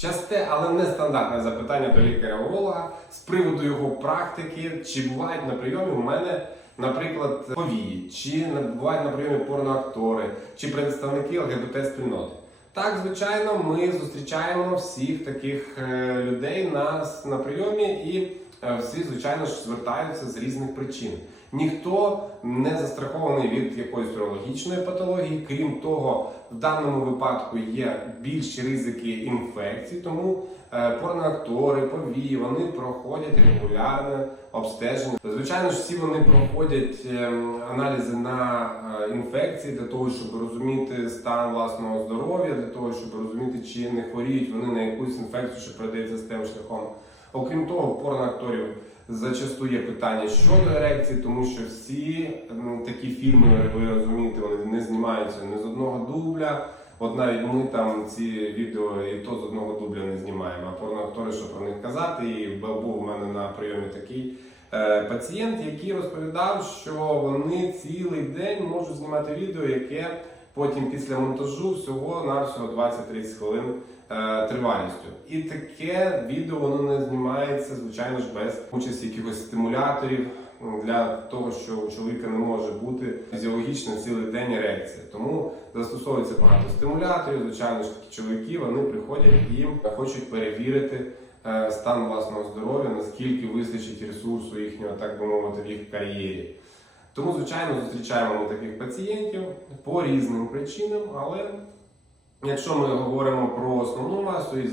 Часте, але нестандартне запитання до лікаря-уролога з приводу його практики, чи бувають на прийомі у мене, наприклад, повії, чи бувають на прийомі порноактори, чи представники ЛГБТ-спільноти. Так, звичайно, ми зустрічаємо всіх таких е, людей на, на прийомі, і всі, звичайно ж, звертаються з різних причин. Ніхто не застрахований від якоїсь урологічної патології. Крім того, в даному випадку є більші ризики інфекцій, тому е, порноактори, повії, вони проходять регулярне обстеження. Звичайно ж, всі вони проходять ем, аналізи на е, інфекції для того, щоб розуміти стан власного здоров'я, для того, щоб розуміти, чи не хворіють вони на якусь інфекцію, що передається з тим шляхом. Окрім того, в порноакторів зачасту є питання щодо ерекції, тому що всі такі фільми, ви розумієте, вони не знімаються не з одного дубля. От навіть ми там ці відео і то з одного дубля не знімаємо. А порноактори, що про них казати, і був у мене на прийомі такий е, пацієнт, який розповідав, що вони цілий день можуть знімати відео, яке потім після монтажу всього на всього 20-30 хвилин е, тривалістю. І таке відео воно не знімається, звичайно ж, без участі якихось стимуляторів для того, що у чоловіка не може бути фізіологічно цілий день ерекція. Тому застосовується багато стимуляторів. Звичайно ж, такі чоловіки вони приходять і хочуть перевірити. е, Стан власного здоров'я, наскільки вистачить ресурсу їхнього, так би мовити, в їх кар'єрі. Тому, звичайно, зустрічаємо ми таких пацієнтів по різним причинам, але якщо ми говоримо про основну масу, і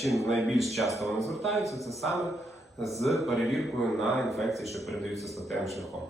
чим найбільш часто вони звертаються, це саме з перевіркою на інфекції, що передаються статевим шляхом.